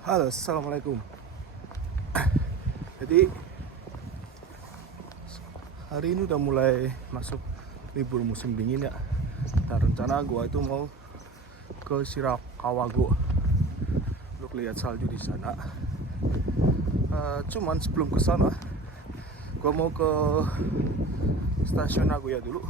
Halo, assalamualaikum. Jadi hari ini udah mulai masuk libur musim dingin ya. Dan rencana gua itu mau ke Sirakawago untuk lihat salju di sana. Cuman sebelum ke sana, gua mau ke stasiun Nagoya dulu.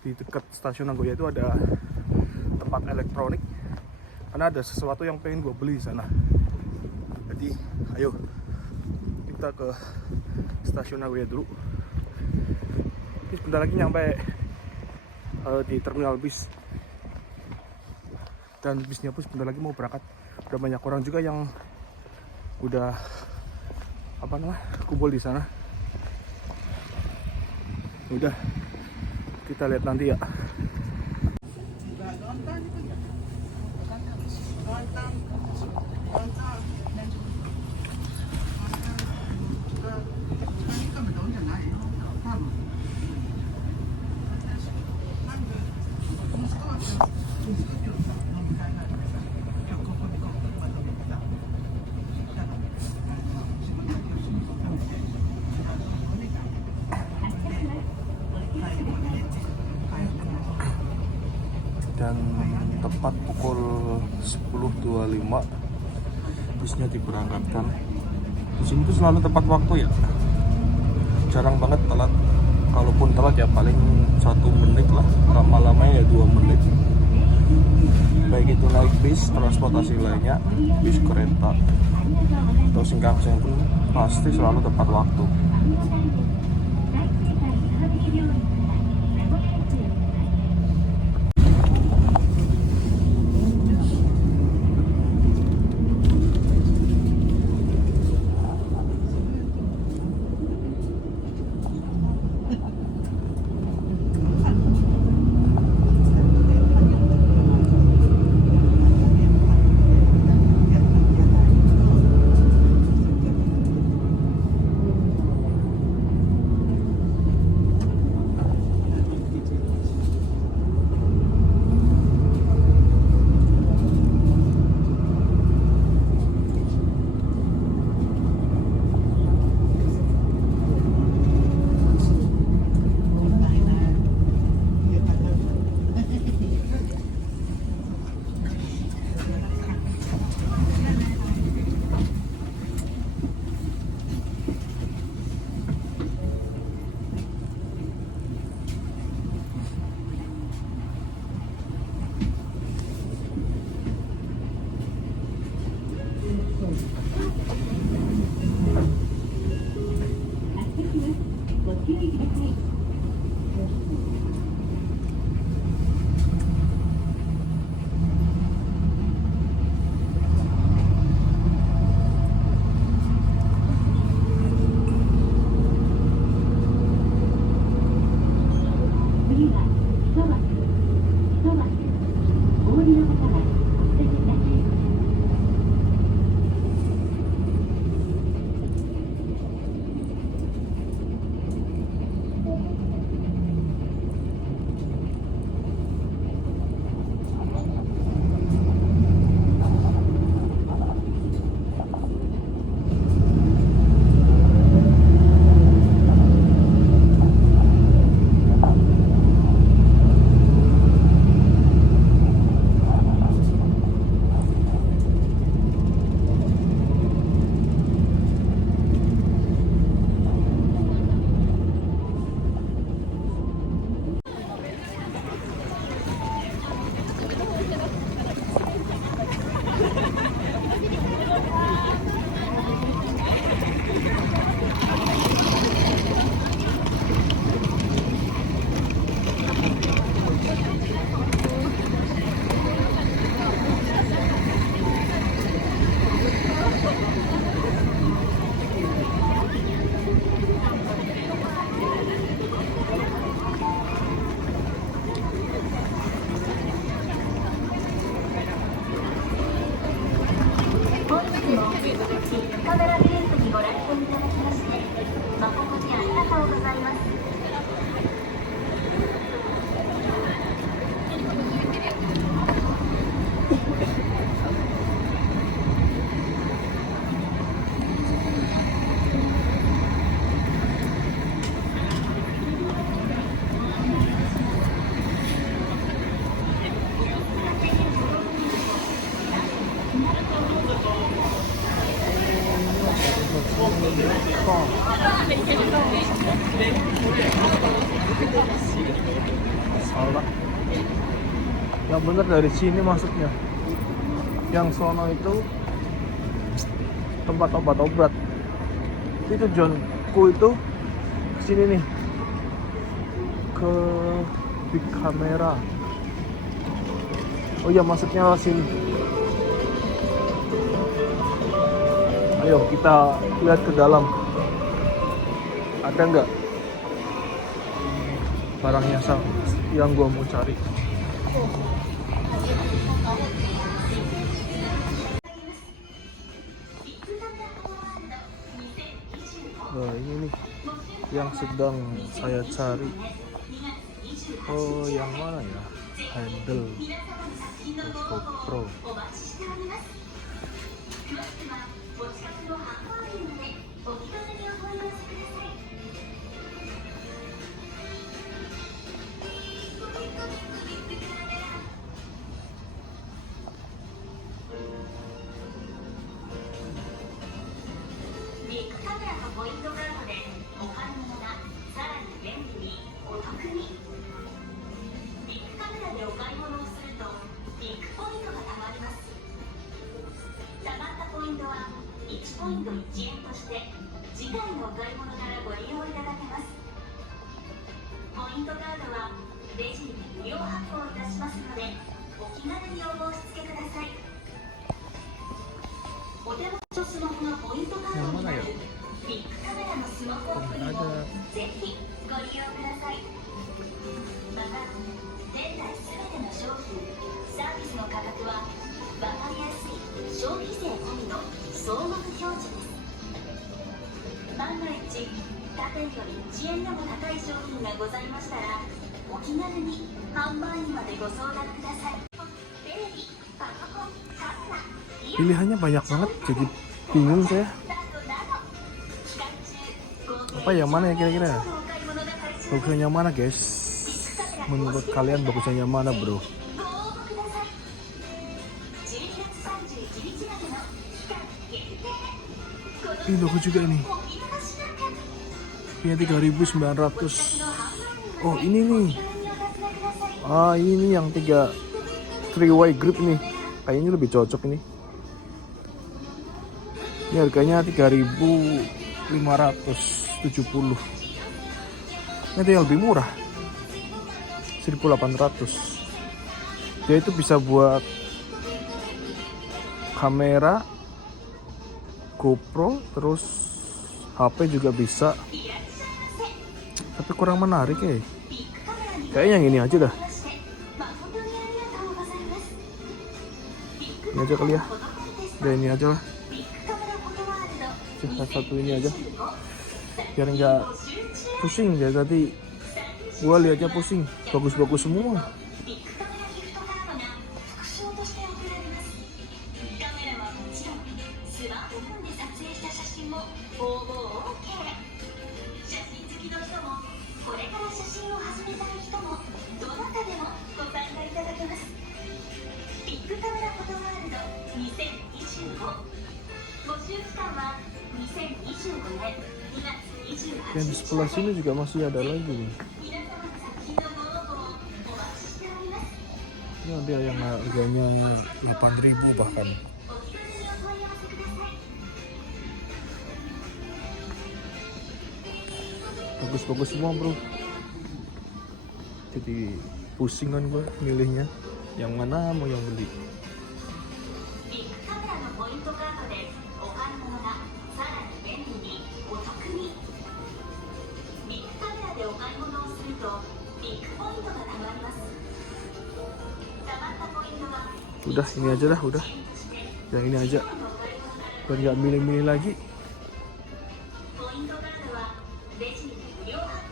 Di dekat stasiun Nagoya itu ada tempat elektronik. Karena ada sesuatu yang pengen gua beli di sana. Jadi, ayo kita ke stasiun Nagoya dulu. Ini sebentar lagi nyampe di terminal bis, dan bisnya pun sebentar lagi mau berangkat. Udah banyak orang juga yang udah kumpul di sana. Udah, kita lihat nanti ya. Dan tepat pukul 10.25 bisnya diberangkatkan. Di sini tuh selalu tepat waktu ya, jarang banget telat. Kalaupun telat ya paling 1 menit lah, lama-lamanya ya 2 menit. Baik itu naik bis, transportasi lainnya, bis, kereta atau Shinkansen pun pasti selalu tepat waktu. Salah. Yang bener dari sini masuknya. Yang sono itu tempat obat-obat. Itu Johnku itu kesini nih, ke Big Camera. Oh ya, masuknya sini. Ayo kita lihat ke dalam. Ada nggak barang yang gua mau cari? Nah, ini nih yang sedang saya cari. Oh, yang mana ya? Handle GoPro. Yang mana ya? Ada. Pilihannya banyak banget, jadi bingung saya. Apa yang mana ya kira-kira? Bagusnya yang mana, guys? Menurut kalian bagusnya yang mana, bro? Ini bagus juga ini. Punya 3.900. Oh, ini nih. Ah, ini nih yang 3-way grip nih. Kayaknya lebih cocok ini. Ini harganya 3.570. Ini yang lebih murah, 1.800. Dia itu bisa buat kamera GoPro, terus HP juga bisa. Tapi kurang menarik ya. Kayaknya yang ini aja dah. Ini aja kali ya. Udah ini aja lah. Satu ini aja. Biar nggak pusing ya, tadi gua lihatnya pusing. Bagus-bagus semua. Yang di sebelah sini juga masih ada lagi nih. Ini ada yang harganya 8.000 bahkan. Bagus-bagus semua, bro. Jadi pusing kan gue milihnya. Yang mana mau yang beli. Udah ini aja dah, udah yang ini aja, biar nggak milih-milih lagi.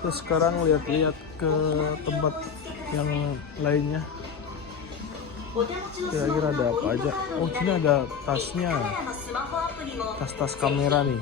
Terus sekarang lihat-lihat ke tempat yang lainnya, kira-kira ada apa aja. Oh, sini ada tasnya, tas kamera nih.